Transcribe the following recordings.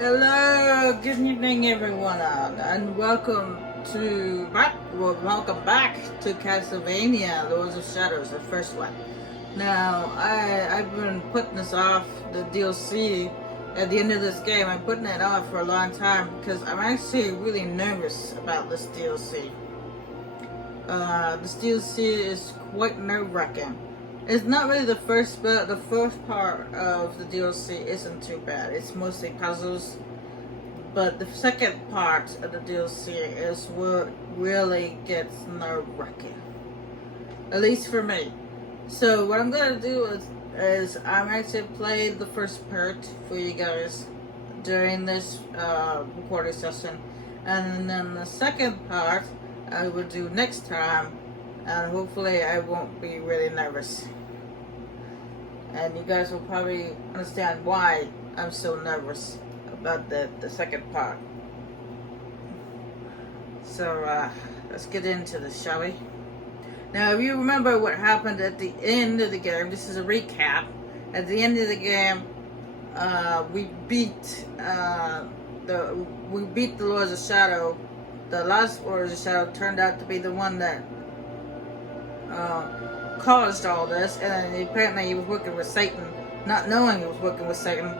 Hello, good evening everyone, and welcome back to Castlevania, Lords of Shadows, the first one. Now, I've been putting this off, the DLC, at the end of this game. I'm putting it off for a long time because I'm actually really nervous about this DLC. This DLC is quite nerve-wracking. It's not really the first, but the first part of the DLC isn't too bad. It's mostly puzzles. But the second part of the DLC is where it really gets nerve-wracking. At least for me. So what I'm going to do is I'm actually playing the first part for you guys during this recording session. And then the second part I will do next time. And hopefully I won't be really nervous. And you guys will probably understand why I'm so nervous about the second part. So let's get into this, shall we? Now, if you remember what happened at the end of the game, this is a recap. At the end of the game, we beat the Lords of Shadow. The last Lords of Shadow turned out to be the one that caused all this, and apparently he was working with Satan, not knowing he was working with Satan,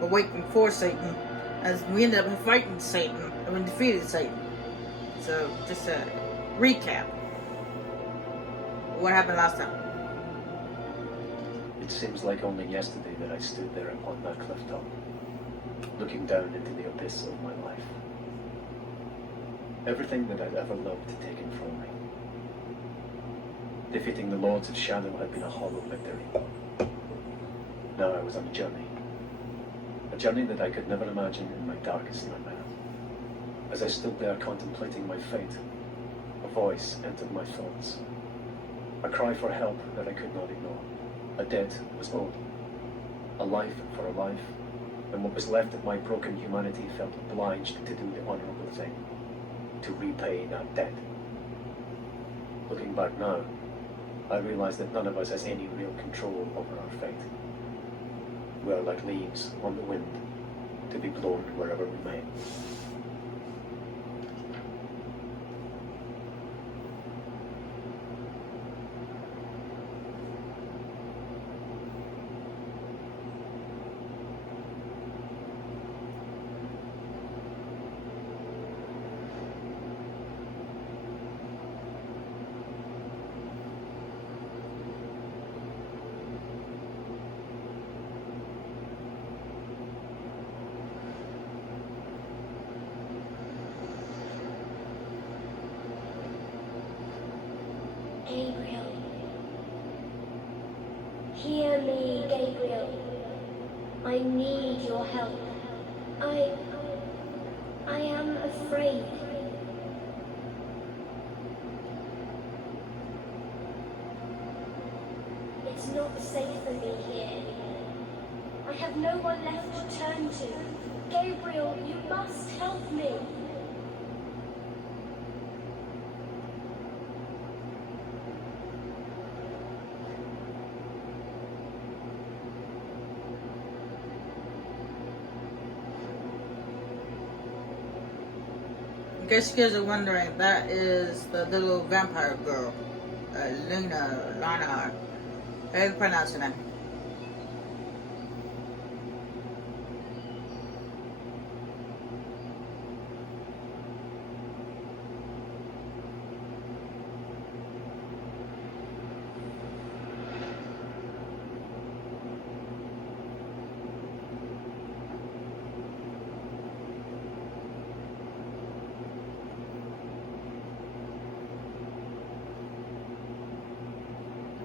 but waiting for Satan. As we ended up fighting Satan, and we defeated Satan. So, just a recap. What happened last time? It seems like only yesterday that I stood there upon that cliff top, looking down into the abyss of my life. Everything that I'd ever loved taken from me. Defeating the Lords of Shadow had been a hollow victory. Now I was on a journey that I could never imagine in my darkest nightmare. As I stood there contemplating my fate, a voice entered my thoughts. A cry for help that I could not ignore. A debt was owed. A life for a life, and what was left of my broken humanity felt obliged to do the honorable thing, to repay that debt. Looking back now, I realize that none of us has any real control over our fate. We are like leaves on the wind, to be blown wherever we may. Gabriel. Hear me, Gabriel. I need your help. I am afraid. It's not safe for me here anymore. I have no one left to turn to. Gabriel, you must help me. In case you guys are wondering, that is the little vampire girl, Lana. How do you pronounce her name?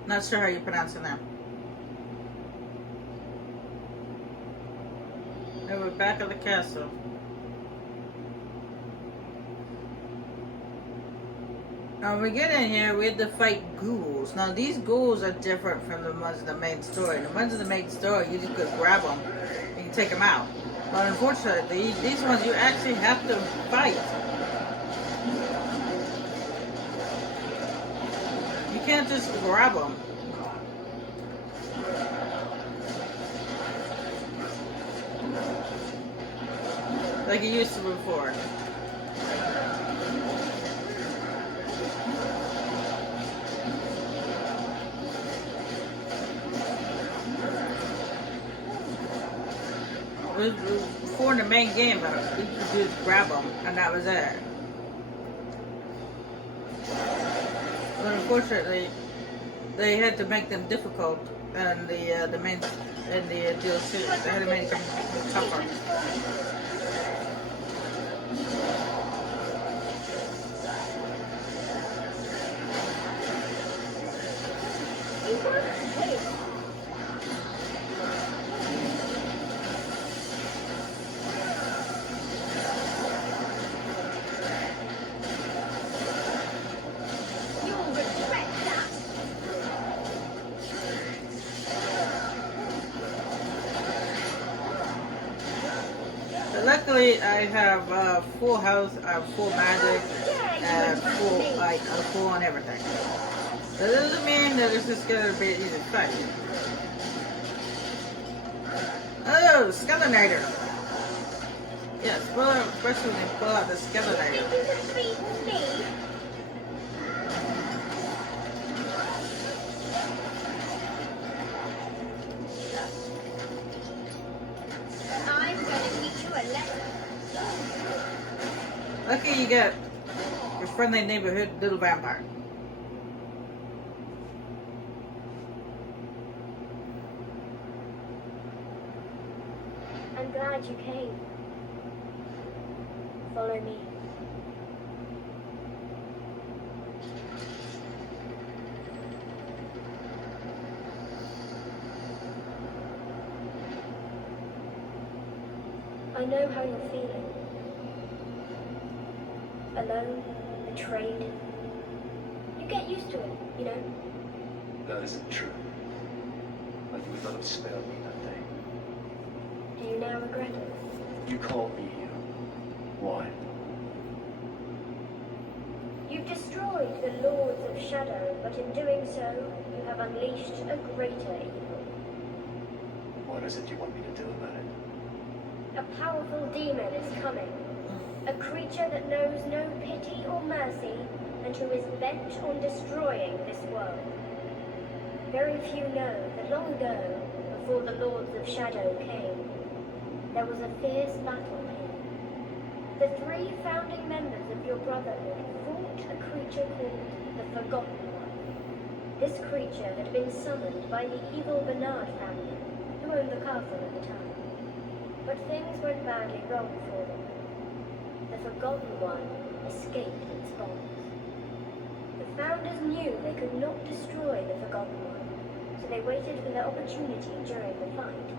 Not sure how you pronounce it now. And we're back at the castle. Now when we get in here, we have to fight ghouls. Now these ghouls are different from the ones in the main story. The ones in the main story, you just could grab them and you take them out. But unfortunately, these ones you actually have to fight. You can't just grab them. like it used to before. It was before in the main game, but you could just grab them, and that was it. But unfortunately, they had to make them difficult, and the main and the DLC. They had to make them tougher. Luckily, I have full health, I have full magic, and full on everything. That doesn't mean that it's just gonna be an easy fight. Oh, Skeletonator! Yes, pull out, especially when you pull out the Skeletonator. Lucky you get your friendly neighborhood little vampire. I'm glad you came. Follow me. I know how you're feeling. Alone, betrayed. You get used to it, you know? That isn't true. And you would not have spared me that day. Do you now regret it? You called me here. Why? You've destroyed the Lords of Shadow, but in doing so, you have unleashed a greater evil. What is it you want me to do about it? A powerful demon is coming. A creature that knows no pity or mercy, and who is bent on destroying this world. Very few know that long ago, before the Lords of Shadow came, there was a fierce battle here. The 3 founding members of your brotherhood fought a creature called the Forgotten One. This creature had been summoned by the evil Bernard family, who owned the castle at the time. But things went badly wrong for them. The Forgotten One escaped its bonds. The founders knew they could not destroy the Forgotten One, so they waited for their opportunity during the fight,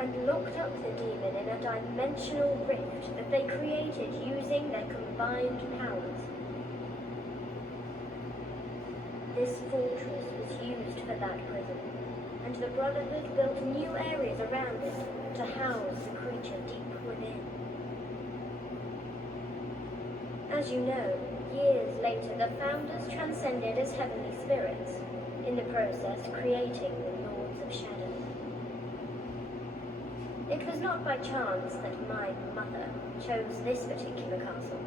and locked up the demon in a dimensional rift that they created using their combined powers. This fortress was used for that prison, and the Brotherhood built new areas around it to house the creature deep within. As you know, years later the founders transcended as heavenly spirits, in the process creating the Lords of Shadow. It was not by chance that my mother chose this particular castle.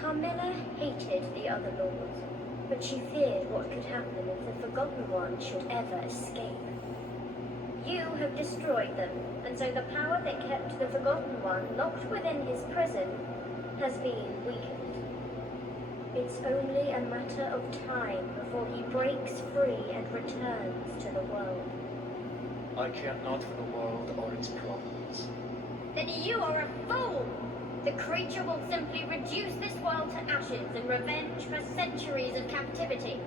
Carmilla hated the other lords, but she feared what could happen if the Forgotten One should ever escape. You have destroyed them, and so the power that kept the Forgotten One locked within his prison has been weakened. It's only a matter of time before he breaks free and returns to the world. I care not for the world or its problems. Then you are a fool! The creature will simply reduce this world to ashes in revenge for centuries of captivity.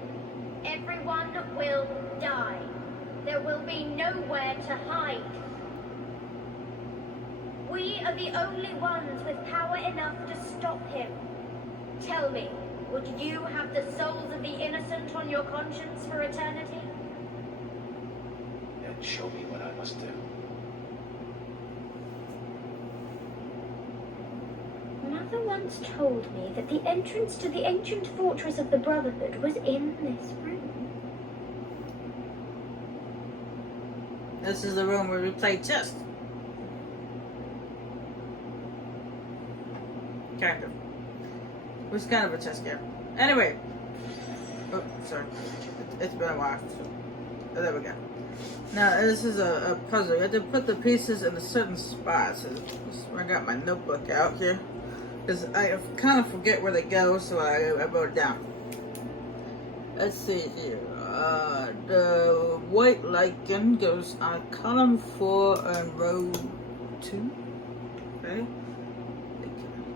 Everyone will die. There will be nowhere to hide. We are the only ones with power enough to stop him. Tell me, would you have the souls of the innocent on your conscience for eternity? Then show me what I must do. Mother once told me that the entrance to the ancient fortress of the Brotherhood was in this room. This is the room where we play chess. kind of. It was kind of a chess game. Anyway. Oh, sorry. It's been a while. So. Oh, there we go. Now, this is a puzzle. You have to put the pieces in a certain spot. So I got my notebook out here. Because I kind of forget where they go, so I wrote it down. Let's see here. The white lichen goes on column 4 and row 2. Okay.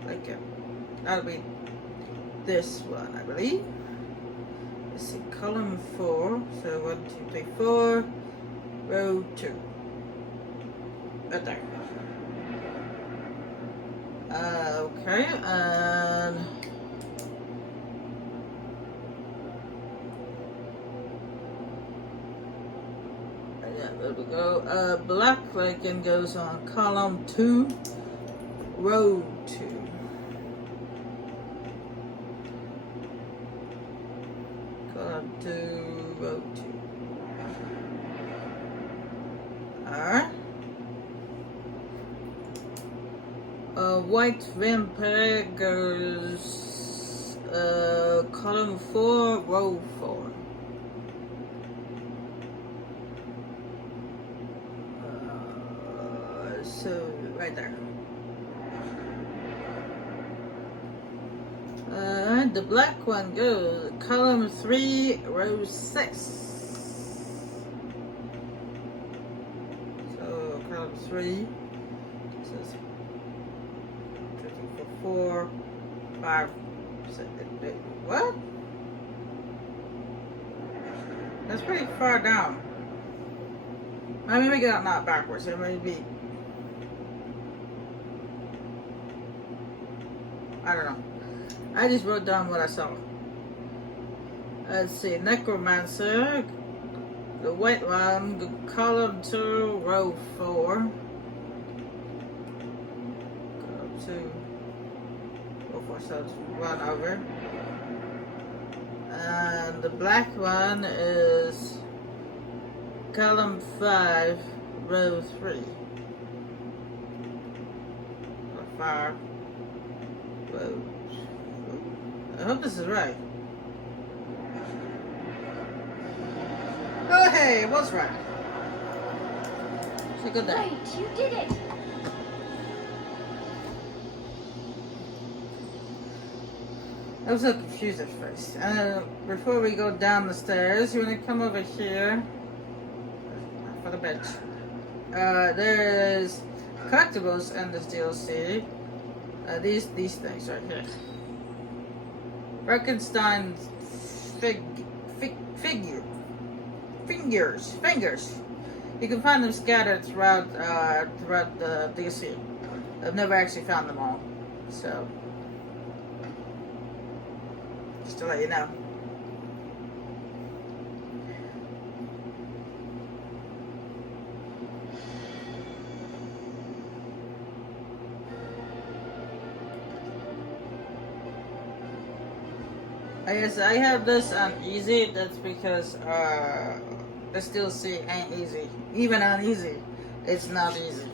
Lichen. That'll be this one, I believe. Let's see, column 4. So 1, 2, 3, 4. Row 2. Right there. Okay, and yeah, there we go. Black lichen goes on column 2, row 2. Column 2, row 2. Alright. White vampire goes column 4, row 4. So right there. The black one goes column 3, row 6. So column 3. Says 4, 5, 6, 8. What? That's pretty far down. I mean, we got not backwards. It may be. I don't know. I just wrote down what I saw. Let's see. Necromancer. The white one. Column 2, row 4. Column 2. So it's 1 over. And the black one is column 5, row 3. 5, row. I hope this is right. Oh, hey, it was right. So good day. Great, you did it! I was so confused at first. Before we go down the stairs, you want to come over here for the bench. There's collectibles in this DLC. These things right here. Frankenstein's fingers. You can find them scattered throughout the DLC. I've never actually found them all, so. Just to let you know. I guess I have this on easy. That's because this DLC ain't easy. Even on easy, it's not easy.